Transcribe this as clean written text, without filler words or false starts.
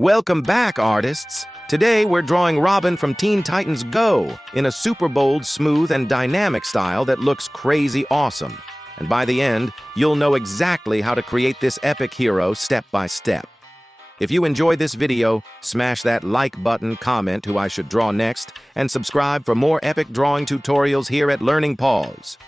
Welcome back, artists! Today we're drawing Robin from Teen Titans Go in a super bold, smooth, and dynamic style that looks crazy awesome. And by the end, you'll know exactly how to create this epic hero step by step. If you enjoyed this video, smash that like button, comment who I should draw next, and subscribe for more epic drawing tutorials here at Learning Paws.